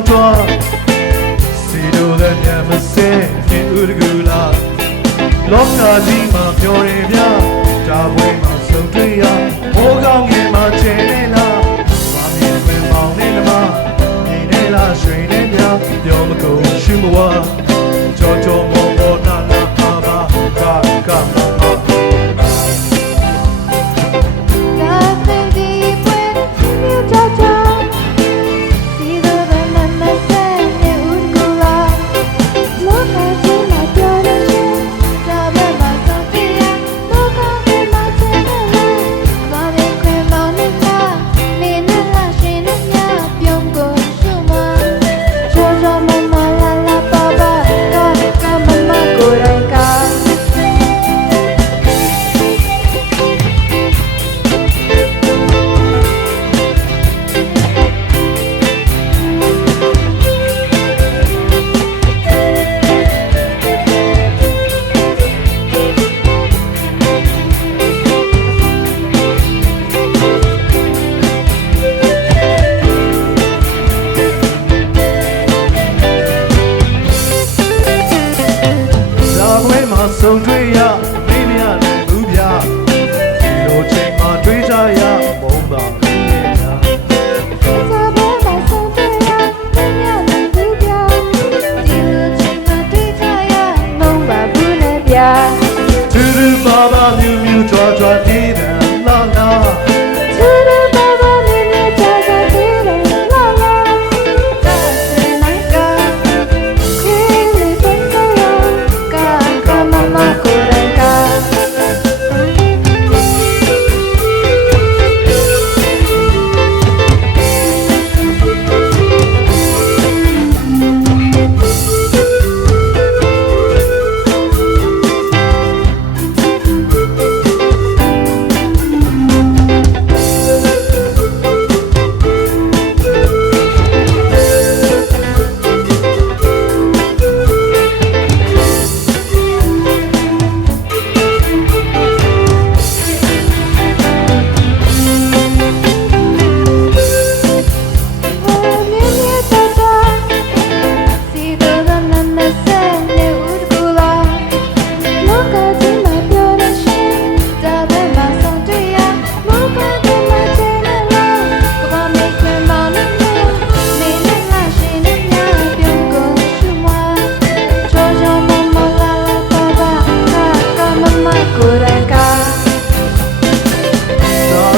抓，谁都在念么些你乌的古拉，老家里嘛漂亮呀，家会嘛手对呀，我讲你嘛真的啦，外面会忙你了嘛，你的啦水的呀，要么够什么哇，叫摸摸那那爸爸嘎嘎妈妈。ဆုံးတွေ့ရမိမရတဲ့လူပြဒီလိုချိန်မှာတွေးကြရမုန်းပါဘူးလေဗျာဒီလိုချိန်မှာတွေးကြရမုန်းပါဘူးလေဗျာသူတို့ဘာဘာမြူမြူကြွားကြွားနေတဲ့လာလာသူတို့ဘာဘာမြူမြူကြွားကြွားနေတဲ့လာလာဒါစနိုင်ကခေလေးပန်းကမမကိုရက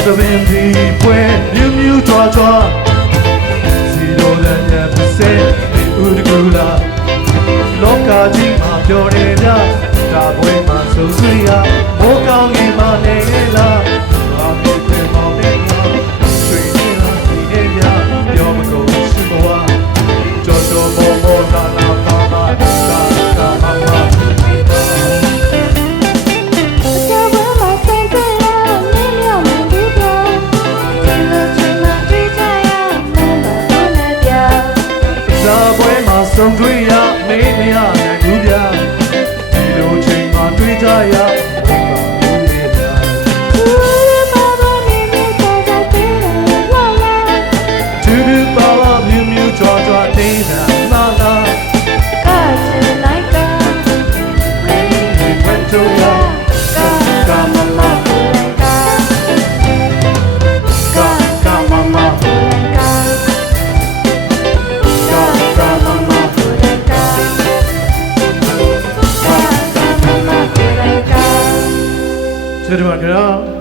တပင်ဒီပွဲမြူးမြူးကြွားကြွားစီလိုတဲ့ညပစေဒီဥဒကူလာလောကကြီးမှာပြောနေကြဒါပွဲမှာဆိုဆွေးရမိုးကောင်းကြီးမှာနေလားဘာဖြစ်ပြန်မောင်းနေလားရွှေနေလားဒီနေရပြောမကုန်ရှိမဝကြော်ကြော်မောမောလာလာပါပါကာကာမမဆုံးတွေ့ရမေးမရနိုင်ဘူးဗျာဒီလိုချိန်မှာတွေ့ကြရဘုံပါဘူးလေဗျာသူဘာဘာမြူမြူကြွားကြွားနေတာလာလာသူဘာဘာမြူမြူကြွားကြွားနေတာလာလာကချင်လိုက်ကလေးဝတ်တော့ရကာမမကာမမ谢谢大家。